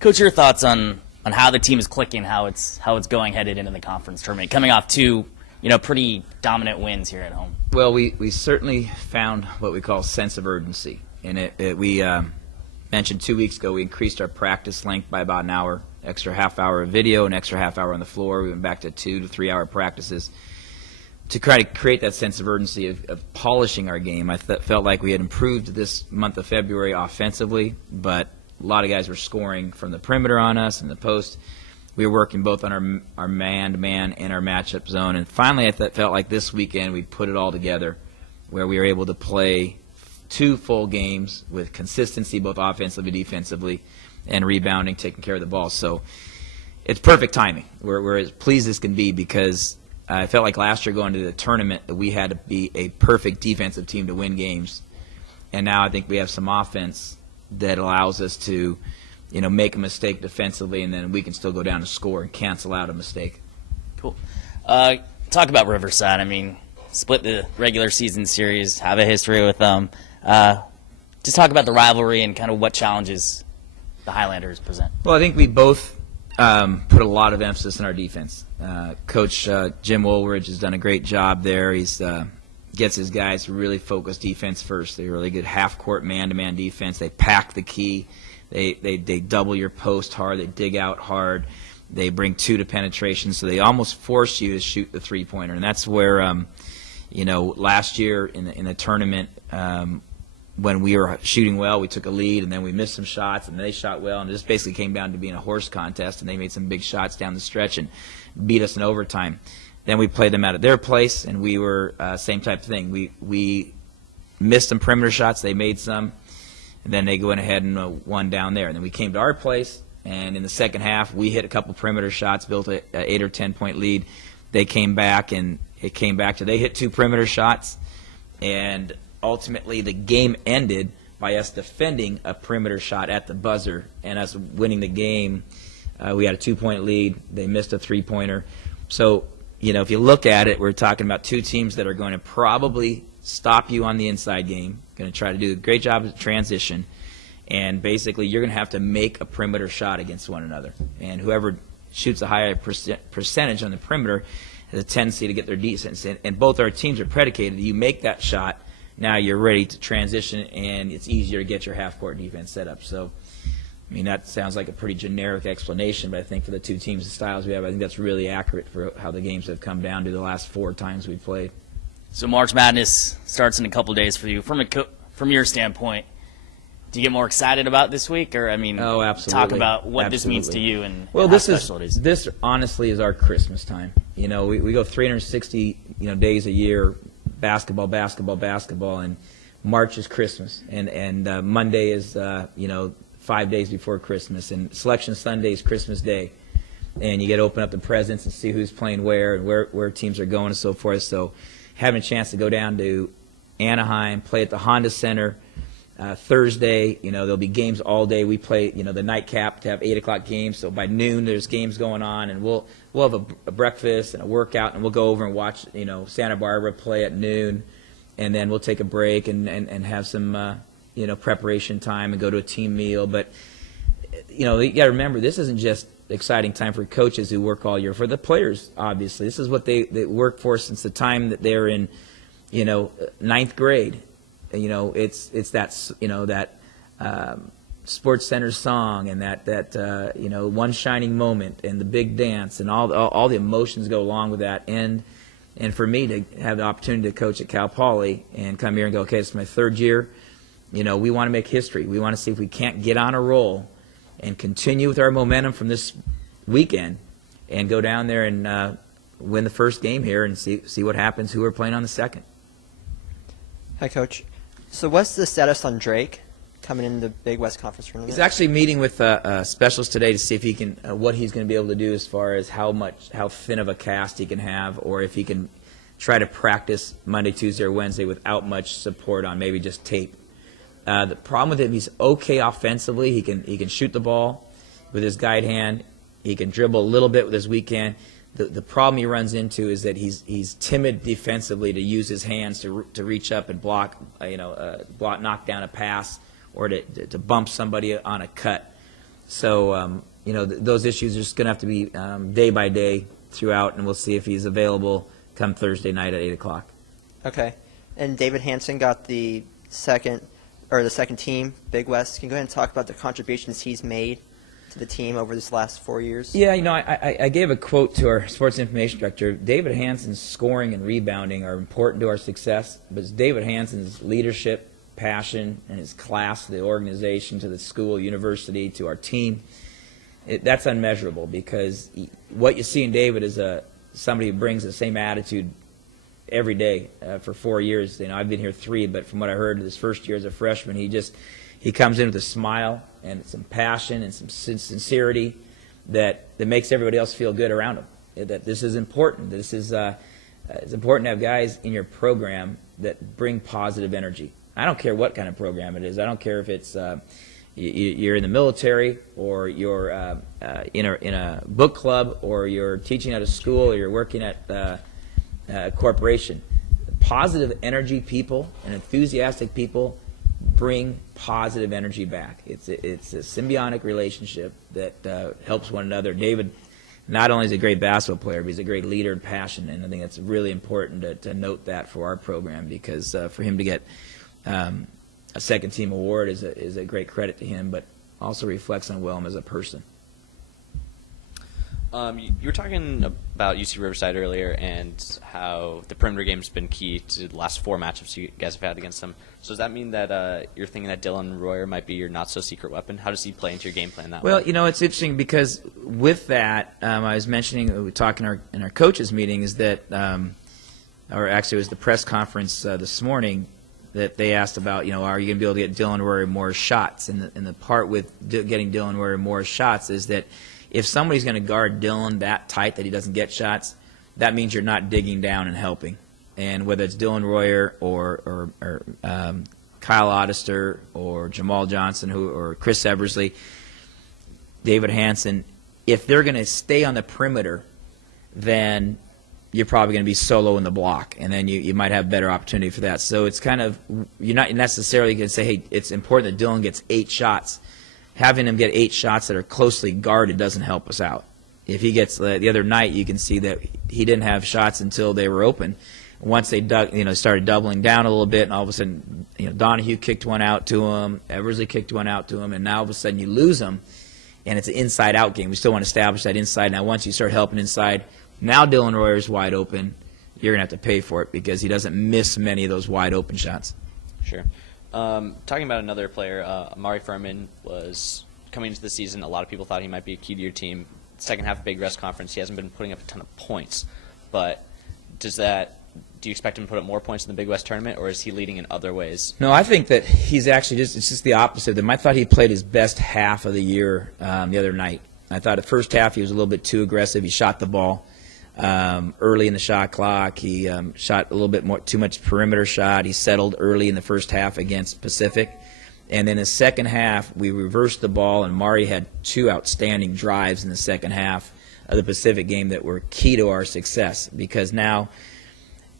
Coach, your thoughts on how the team is clicking, how it's going headed into the conference tournament, coming off two pretty dominant wins here at home. Well, we certainly found what we call sense of urgency, and we mentioned 2 weeks ago we increased our practice length by about an hour, extra half hour of video, an extra half hour on the floor. We went back to 2 to 3 hour practices to try to create that sense of urgency of polishing our game. I felt like we had improved this month of February offensively, but a lot of guys were scoring from the perimeter on us and the post. We were working both on our man-to-man and our matchup zone. And finally, I felt like this weekend we put it all together where we were able to play 2 full games with consistency both offensively, defensively, and rebounding, taking care of the ball. So it's perfect timing. We're as pleased as can be because I felt like last year going to the tournament that we had to be a perfect defensive team to win games. And now I think we have some offense that allows us to make a mistake defensively, and then we can still go down and score and cancel out a mistake. Cool. Talk about Riverside. I mean, split the regular season series, have a history with them. Just talk about the rivalry and kind of what challenges the Highlanders present. Well, I think we both put a lot of emphasis on our defense. Coach Jim Woolridge has done a great job there. He's gets his guys to really focus defense first. They're really good half-court man-to-man defense. They pack the key. They double your post hard. They dig out hard. They bring 2 to penetration, so they almost force you to shoot the three-pointer. And that's where, last year in the tournament, when we were shooting well, we took a lead, and then we missed some shots, and they shot well, and it just basically came down to being a horse contest, and they made some big shots down the stretch and beat us in overtime. Then we played them out at their place, and we were same type of thing. We missed some perimeter shots. They made some. And then they go in ahead and won down there. And then we came to our place, and in the second half, we hit a couple perimeter shots, built a 8 or 10 point lead. They came back, and it came back to they hit 2 perimeter shots, and ultimately the game ended by us defending a perimeter shot at the buzzer and us winning the game. We had a 2-point lead. They missed a 3-pointer. So, if you look at it, we're talking about 2 teams that are going to probably stop you on the inside game, going to try to do a great job of transition, and basically you're going to have to make a perimeter shot against one another. And whoever shoots a higher percentage on the perimeter has a tendency to get their defense in. And both our teams are predicated. You make that shot, now you're ready to transition, and it's easier to get your half-court defense set up. So, I mean, that sounds like a pretty generic explanation, but I think for the 2 teams and styles we have, I think that's really accurate for how the games have come down to the last 4 times we've played. So March Madness starts in a couple days for you. From your standpoint, do you get more excited about this week, or oh, absolutely. Talk about what this means to you and this honestly is our Christmas time. We go 360 days a year, basketball, and March is Christmas, and Monday is 5 days before Christmas, and Selection Sunday is Christmas Day, and you get to open up the presents and see who's playing where and where teams are going and so forth. So having a chance to go down to Anaheim, play at the Honda Center Thursday, there'll be games all day. We play, the nightcap to have 8 o'clock games, so by noon there's games going on, and we'll have a breakfast and a workout, and we'll go over and watch, Santa Barbara play at noon, and then we'll take a break and have some preparation time and go to a team meal. But you got to remember, this isn't just exciting time for coaches who work all year. For the players, obviously, this is what they work for since the time that they're in, 9th grade. It's that Sports Center song and that one shining moment and the big dance and all the emotions go along with that. And for me to have the opportunity to coach at Cal Poly and come here and go, okay, it's my 3rd year. We want to make history. We want to see if we can't get on a roll and continue with our momentum from this weekend and go down there and win the first game here and see what happens, who we're playing on the second. Hi, Coach. So what's the status on Drake coming in the Big West Conference tournament? He's actually meeting with a specialist today to see if he can what he's going to be able to do as far as how thin of a cast he can have, or if he can try to practice Monday, Tuesday, or Wednesday without much support on maybe just tape. The problem with him, he's okay offensively. He can shoot the ball with his guide hand. He can dribble a little bit with his weak hand. The problem he runs into is that he's timid defensively to use his hands to reach up and block, knock down a pass or to bump somebody on a cut. So, those issues are just going to have to be day by day throughout, and we'll see if he's available come Thursday night at 8 o'clock. Okay. And David Hansen got the second team, Big West. Can you go ahead and talk about the contributions he's made to the team over this last 4 years? Yeah, I gave a quote to our sports information director. David Hansen's scoring and rebounding are important to our success, but it's David Hansen's leadership, passion, and his class to the organization, to the school, university, to our team. That's unmeasurable, because what you see in David is somebody who brings the same attitude every day for 4 years. I've been here 3, but from what I heard his first year as a freshman, he comes in with a smile and some passion and some sincerity that makes everybody else feel good around him. That this is important. It's important to have guys in your program that bring positive energy. I don't care what kind of program it is. I don't care if it's you're in the military, or you're in a book club, or you're teaching at a school, or you're working at a corporation. Positive energy people and enthusiastic people bring positive energy back. It's a symbiotic relationship that helps one another. David not only is a great basketball player, but he's a great leader and passion, and I think it's really important to note that for our program, because for him to get a second team award is a great credit to him, but also reflects on Willem as a person. You were talking about UC Riverside earlier and how the perimeter game's been key to the last 4 matchups you guys have had against them. So does that mean that you're thinking that Dylan Royer might be your not-so-secret weapon? How does he play into your game plan that way? Well, it's interesting, because with that, I was mentioning, we talked in our coaches' meeting, is that, or actually it was the press conference this morning, that they asked about, are you going to be able to get Dylan Royer more shots? And the part with getting Dylan Royer more shots is that if somebody's going to guard Dylan that tight that he doesn't get shots, that means you're not digging down and helping. And whether it's Dylan Royer or Kyle Oddister or Jamal Johnson or Chris Eversley, David Hansen, if they're going to stay on the perimeter, then you're probably going to be solo in the block, and then you might have better opportunity for that. So it's kind of, you're not necessarily going to say, hey, it's important that Dylan gets 8 shots. Having him get 8 shots that are closely guarded doesn't help us out. If he gets, the other night, you can see that he didn't have shots until they were open. Once they started doubling down a little bit, and all of a sudden, Donahue kicked one out to him, Eversley kicked one out to him, and now all of a sudden you lose them, and it's an inside-out game. We still want to establish that inside. Now, once you start helping inside, now Dylan Royer is wide open. You're going to have to pay for it, because he doesn't miss many of those wide-open shots. Sure. Talking about another player, Amari Furman was coming into the season. A lot of people thought he might be a key to your team. Second half of Big West Conference, he hasn't been putting up a ton of points. But do you expect him to put up more points in the Big West tournament, or is he leading in other ways? No, I think that he's actually it's just the opposite of them. I thought he played his best half of the year the other night. I thought the first half he was a little bit too aggressive. He shot the ball early in the shot clock. He shot a little bit too much perimeter shot. He settled early in the first half against Pacific. And then the second half, we reversed the ball, and Mari had 2 outstanding drives in the second half of the Pacific game that were key to our success, because now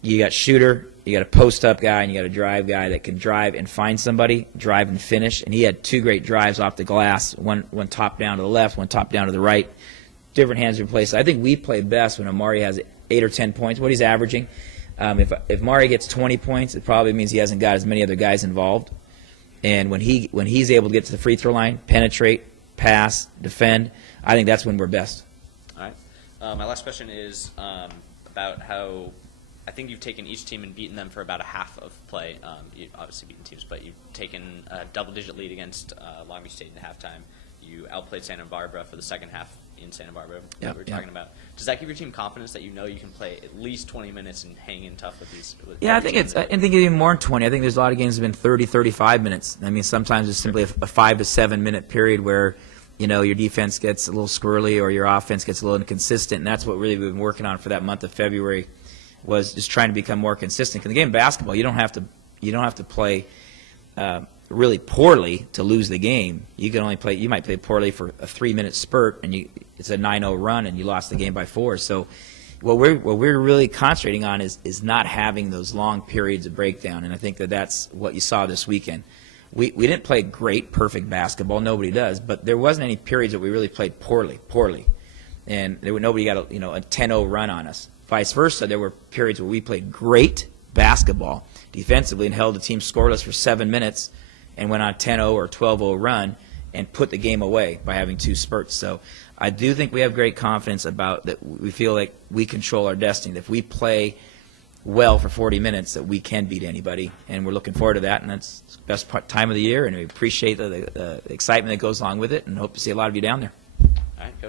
you got shooter, you got a post-up guy, and you got a drive guy that can drive and find somebody, drive and finish. And he had 2 great drives off the glass, one top down to the left, one top down to the right. Different hands in place. I think we play best when Amari has 8 or 10 points, what he's averaging. If Mari gets 20 points, it probably means he hasn't got as many other guys involved. And when he's able to get to the free throw line, penetrate, pass, defend, I think that's when we're best. All right. My last question is about how I think you've taken each team and beaten them for about a half of play. You've obviously beaten teams, but you've taken a double-digit lead against Long Beach State in halftime. You outplayed Santa Barbara for the second half in Santa Barbara that we were talking about. Does that give your team confidence that you can play at least 20 minutes and hang in tough with these? I think it's even more than 20. I think there's a lot of games that have been 30, 35 minutes. I mean, sometimes it's simply a 5 to 7 minute period where your defense gets a little squirrely or your offense gets a little inconsistent, and that's what really we've been working on for that month of February, was just trying to become more consistent. Because the game of basketball, you don't have to play really poorly to lose the game. You might play poorly for a 3-minute spurt, and it's a 9-0 run, and you lost the game by 4. So what we're really concentrating on is not having those long periods of breakdown, and I think that's what you saw this weekend. we didn't play great, perfect basketball. Nobody does. But there wasn't any periods that we really played poorly. And nobody got a 10-0 run on us. Vice versa, there were periods where we played great basketball defensively and held the team scoreless for 7 minutes and went on a 10-0 or 12-0 run and put the game away by having 2 spurts. So I do think we have great confidence about that. We feel like we control our destiny. That if we play well for 40 minutes, that we can beat anybody, and we're looking forward to that. And that's the best time of the year, and we appreciate the excitement that goes along with it, and hope to see a lot of you down there. All right, Coach.